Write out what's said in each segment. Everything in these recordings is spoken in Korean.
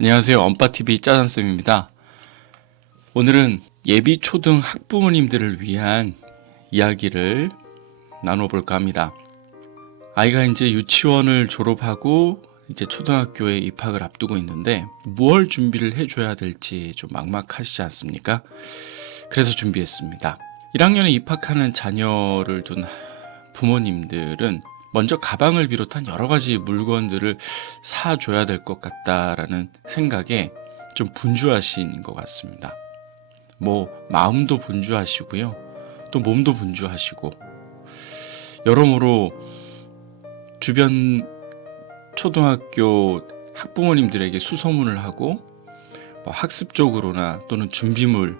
안녕하세요. 엄빠TV 짜잔쌤입니다. 오늘은 예비 초등 학부모님들을 위한 이야기를 나눠볼까 합니다. 아이가 이제 유치원을 졸업하고 이제 초등학교에 입학을 앞두고 있는데 무얼 준비를 해줘야 될지 좀 막막하시지 않습니까? 그래서 준비했습니다. 1학년에 입학하는 자녀를 둔 부모님들은 먼저 가방을 비롯한 여러 가지 물건들을 사줘야 될 것 같다라는 생각에 좀 분주하신 것 같습니다. 뭐, 마음도 분주하시고요. 또 몸도 분주하시고, 여러모로 주변 초등학교 학부모님들에게 수소문을 하고, 뭐 학습적으로나 또는 준비물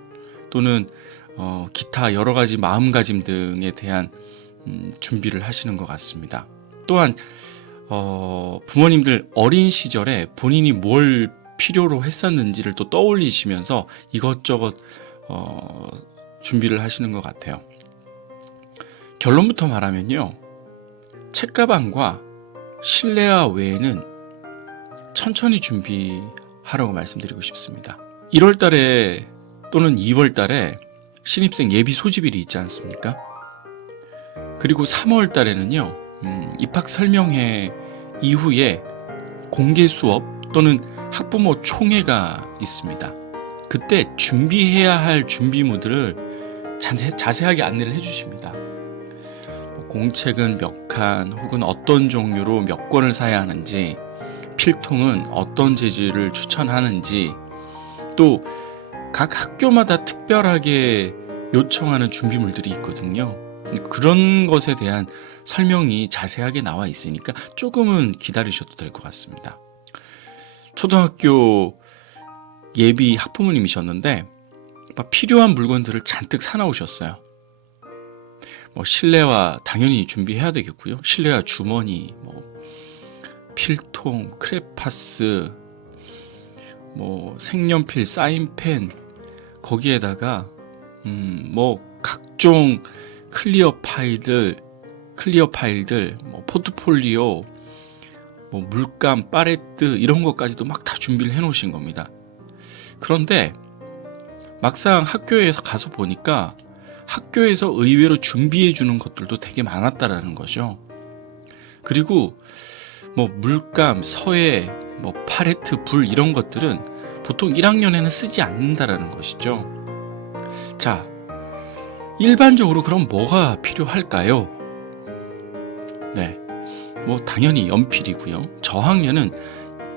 또는 어, 기타 여러 가지 마음가짐 등에 대한 음, 준비를 하시는 것 같습니다. 또한 어, 부모님들 어린 시절에 본인이 뭘 필요로 했었는지를 또 떠올리시면서 이것저것 어, 준비를 하시는 것 같아요. 결론부터 말하면요. 책가방과 실내화 외에는 천천히 준비하라고 말씀드리고 싶습니다. 1월 달에 또는 2월 달에 신입생 예비 소집일이 있지 않습니까? 그리고 3월 달에는요, 음, 입학 설명회 이후에 공개 수업 또는 학부모 총회가 있습니다. 그때 준비해야 할 준비물들을 자세, 자세하게 안내를 해주십니다. 뭐 공책은 몇 칸 혹은 어떤 종류로 몇 권을 사야 하는지, 필통은 어떤 재질을 추천하는지, 또 각 학교마다 특별하게 요청하는 준비물들이 있거든요. 그런 것에 대한 설명이 자세하게 나와 있으니까 조금은 기다리셔도 될 것 같습니다. 초등학교 예비 학부모님이셨는데 막 필요한 물건들을 잔뜩 사나오셨어요. 뭐 실내화 당연히 준비해야 되겠고요. 실내화 주머니, 뭐 필통, 크레파스, 뭐 색연필, 사인펜 거기에다가 음, 뭐 각종 클리어 파일들, 클리어 파일들, 뭐 포트폴리오, 뭐 물감, 파레트 이런 것까지도 막 다 준비를 해 놓으신 겁니다. 그런데 막상 학교에서 가서 보니까 학교에서 의외로 준비해 주는 것들도 되게 많았다라는 거죠. 그리고 뭐 물감, 서예, 뭐 파레트, 불 이런 것들은 보통 1학년에는 쓰지 않는다라는 것이죠. 자, 일반적으로 그럼 뭐가 필요할까요? 네. 뭐 당연히 연필이고요. 저학년은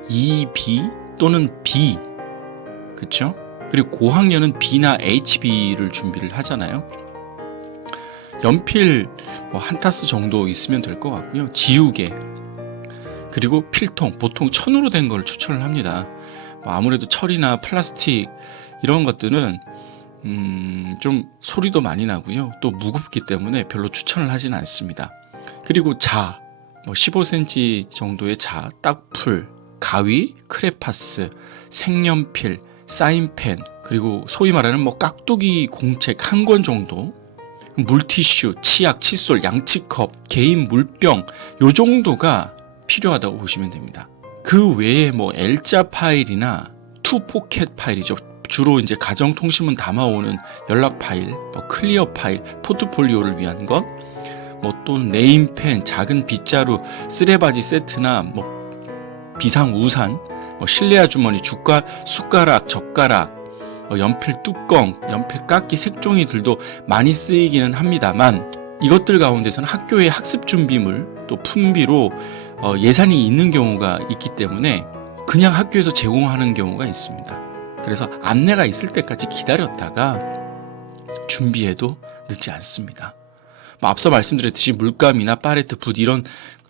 2B 또는 B. 그쵸? 그리고 고학년은 B나 HB를 준비를 하잖아요. 연필 뭐 한 타스 정도 있으면 될 것 같고요. 지우개. 그리고 필통 보통 천으로 된 걸 추천을 합니다. 뭐 아무래도 철이나 플라스틱 이런 것들은 음, 좀 소리도 많이 나고요. 또 무겁기 때문에 별로 추천을 하지는 않습니다. 그리고 자, 뭐 15cm 정도의 자, 딱풀, 가위, 크레파스, 색연필, 사인펜, 그리고 소위 말하는 뭐 깍두기 공책 한 권 정도, 물티슈, 치약, 칫솔, 양치컵, 개인 물병, 요 정도가 필요하다고 보시면 됩니다. 그 외에 뭐 L자 파일이나 투 포켓 파일이죠. 주로 이제 가정 통신문 담아오는 연락 파일, 뭐 클리어 파일, 포트폴리오를 위한 것, 뭐또 네임펜, 작은 빗자루, 쓰레바지 세트나 뭐 비상 우산, 뭐 실내화 주머니, 주가 숟가락, 젓가락, 뭐 연필 뚜껑, 연필 깎기 색종이들도 많이 쓰이기는 합니다만 이것들 가운데서는 학교의 학습 준비물 또 품비로 어, 예산이 있는 경우가 있기 때문에 그냥 학교에서 제공하는 경우가 있습니다. 그래서 안내가 있을 때까지 기다렸다가 준비해도 늦지 않습니다. 뭐 앞서 말씀드렸듯이 물감이나 파레트, 붓 이런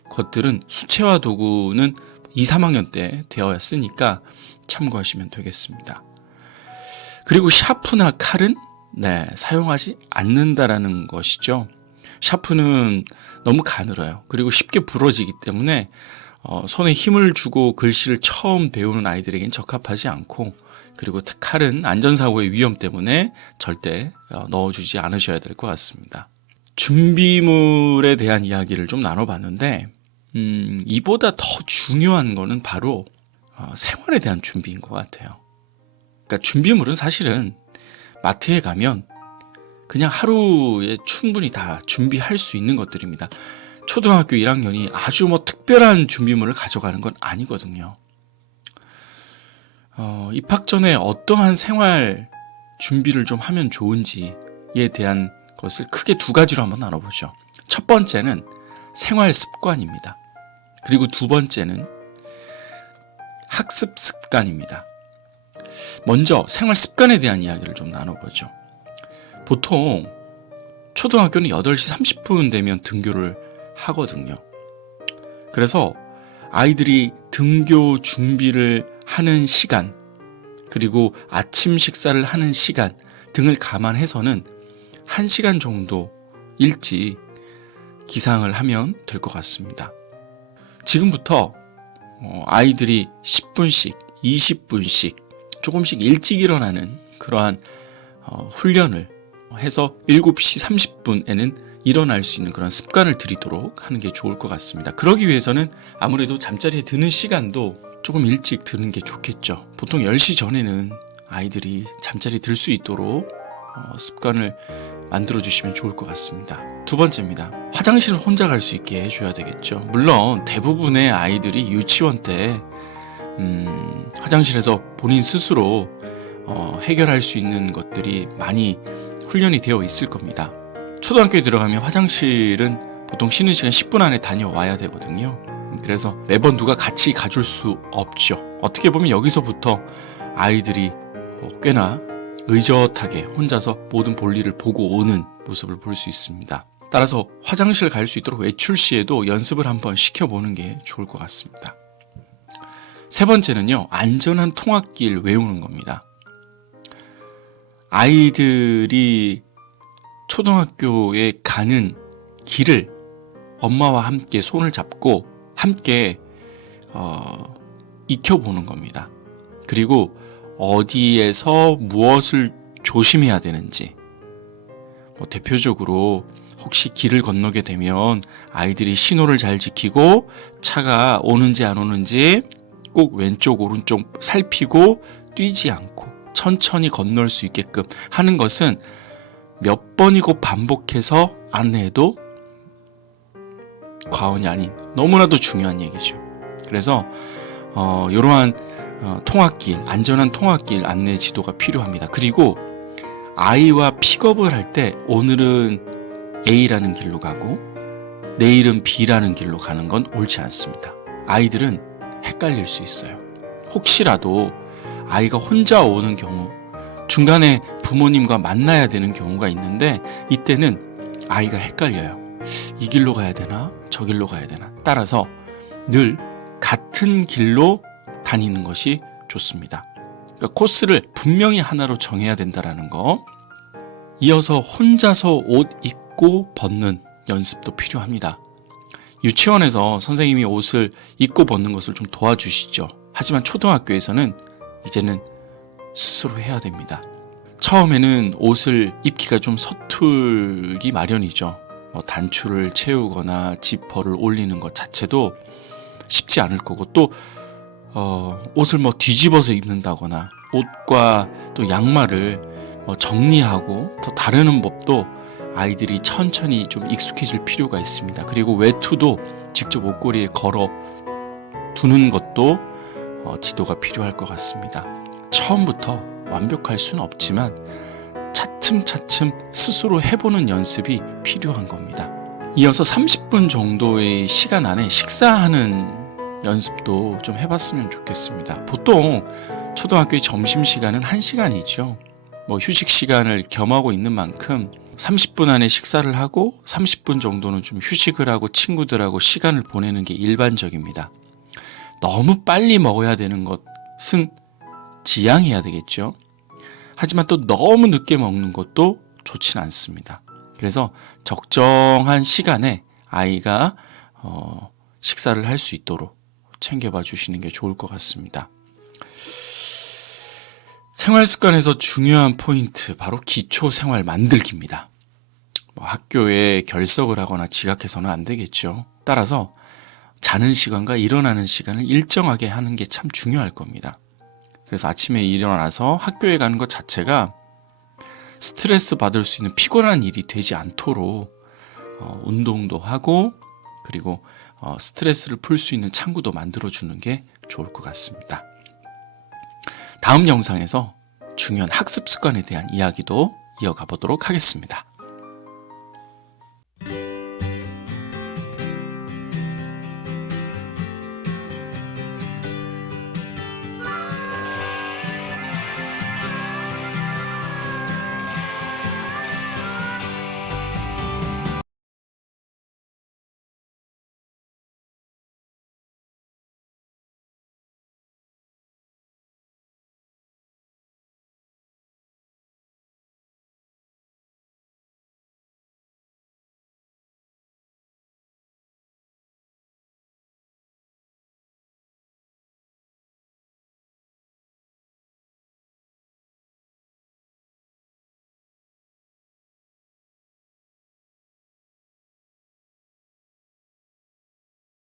것들은 수채화 도구는 2, 3학년 때 되어야 쓰니까 참고하시면 되겠습니다. 그리고 샤프나 칼은 네, 사용하지 않는다라는 것이죠. 샤프는 너무 가늘어요. 그리고 쉽게 부러지기 때문에 어, 손에 힘을 주고 글씨를 처음 배우는 아이들에겐 적합하지 않고 그리고 칼은 안전사고의 위험 때문에 절대 어, 넣어주지 않으셔야 될 것 같습니다. 준비물에 대한 이야기를 좀 나눠봤는데 음, 이보다 더 중요한 거는 바로 어, 생활에 대한 준비인 것 같아요. 그러니까 준비물은 사실은 마트에 가면 그냥 하루에 충분히 다 준비할 수 있는 것들입니다. 초등학교 1학년이 아주 뭐 특별한 준비물을 가져가는 건 아니거든요. 어, 입학 전에 어떠한 생활 준비를 좀 하면 좋은지에 대한 것을 크게 두 가지로 한번 나눠보죠. 첫 번째는 생활 습관입니다. 그리고 두 번째는 학습 습관입니다. 먼저 생활 습관에 대한 이야기를 좀 나눠보죠. 보통 초등학교는 8시 30분 되면 등교를 하거든요. 그래서 아이들이 등교 준비를 하는 시간, 그리고 아침 식사를 하는 시간 등을 감안해서는 1시간 정도 일찍 기상을 하면 될 것 같습니다. 지금부터 어, 아이들이 10분씩, 20분씩 조금씩 일찍 일어나는 그러한 어, 훈련을 해서 7시 30분에는 일어날 수 있는 그런 습관을 들이도록 하는 게 좋을 것 같습니다. 그러기 위해서는 아무래도 잠자리에 드는 시간도 조금 일찍 드는 게 좋겠죠. 보통 10시 전에는 아이들이 잠자리 들 수 있도록 어, 습관을 만들어 주시면 좋을 것 같습니다. 두 번째입니다. 화장실을 혼자 갈 수 있게 해줘야 되겠죠. 물론 대부분의 아이들이 유치원 때 음, 화장실에서 본인 스스로 어, 해결할 수 있는 것들이 많이 훈련이 되어 있을 겁니다. 초등학교에 들어가면 화장실은 보통 쉬는 시간 10분 안에 다녀와야 되거든요. 그래서 매번 누가 같이 가줄 수 없죠. 어떻게 보면 여기서부터 아이들이 어, 꽤나 의젓하게 혼자서 모든 볼일을 보고 오는 모습을 볼 수 있습니다. 따라서 화장실 갈 수 있도록 외출 시에도 연습을 한번 시켜보는 게 좋을 것 같습니다. 세 번째는요, 안전한 통학길 외우는 겁니다. 아이들이 초등학교에 가는 길을 엄마와 함께 손을 잡고 함께 어, 익혀보는 겁니다. 그리고 어디에서 무엇을 조심해야 되는지, 뭐 대표적으로 혹시 길을 건너게 되면 아이들이 신호를 잘 지키고 차가 오는지 안 오는지 꼭 왼쪽 오른쪽 살피고 뛰지 않고 천천히 건널 수 있게끔 하는 것은 몇 번이고 반복해서 안내해도 과언이 아닌 너무나도 중요한 얘기죠. 그래서 어, 이러한 어, 통학길, 안전한 통학길 안내 지도가 필요합니다. 그리고 아이와 픽업을 할 때 오늘은 A라는 길로 가고 내일은 B라는 길로 가는 건 옳지 않습니다. 아이들은 헷갈릴 수 있어요. 혹시라도 아이가 혼자 오는 경우 중간에 부모님과 만나야 되는 경우가 있는데 이때는 아이가 헷갈려요. 이 길로 가야 되나? 저 길로 가야 되나? 따라서 늘 같은 길로 다니는 것이 좋습니다. 그러니까 코스를 분명히 하나로 정해야 된다라는 거. 이어서 혼자서 옷 입고 벗는 연습도 필요합니다. 유치원에서 선생님이 옷을 입고 벗는 것을 좀 도와주시죠. 하지만 초등학교에서는 이제는 스스로 해야 됩니다. 처음에는 옷을 입기가 좀 서툴기 마련이죠. 뭐 단추를 채우거나 지퍼를 올리는 것 자체도 쉽지 않을 거고 또 어, 옷을 뭐 뒤집어서 입는다거나 옷과 또 양말을 뭐 정리하고 더 다루는 법도 아이들이 천천히 좀 익숙해질 필요가 있습니다. 그리고 외투도 직접 옷걸이에 걸어 두는 것도 어, 지도가 필요할 것 같습니다. 처음부터 완벽할 수는 없지만 차츰차츰 스스로 해보는 연습이 필요한 겁니다. 이어서 30분 정도의 시간 안에 식사하는 연습도 좀 해봤으면 좋겠습니다. 보통 초등학교의 점심 시간은 1시간이죠. 뭐 휴식 시간을 겸하고 있는 만큼 30분 안에 식사를 하고 30분 정도는 좀 휴식을 하고 친구들하고 시간을 보내는 게 일반적입니다. 너무 빨리 먹어야 되는 것은 지양해야 되겠죠. 하지만 또 너무 늦게 먹는 것도 좋지는 않습니다. 그래서 적정한 시간에 아이가 어, 식사를 할 수 있도록 챙겨봐 주시는 게 좋을 것 같습니다. 생활 습관에서 중요한 포인트 바로 기초 생활 만들기입니다. 뭐 학교에 결석을 하거나 지각해서는 안 되겠죠. 따라서 자는 시간과 일어나는 시간을 일정하게 하는 게 참 중요할 겁니다. 그래서 아침에 일어나서 학교에 가는 것 자체가 스트레스 받을 수 있는 피곤한 일이 되지 않도록 어, 운동도 하고 그리고 어, 스트레스를 풀 수 있는 창구도 만들어 주는 게 좋을 것 같습니다. 다음 영상에서 중요한 학습 습관에 대한 이야기도 이어가 보도록 하겠습니다.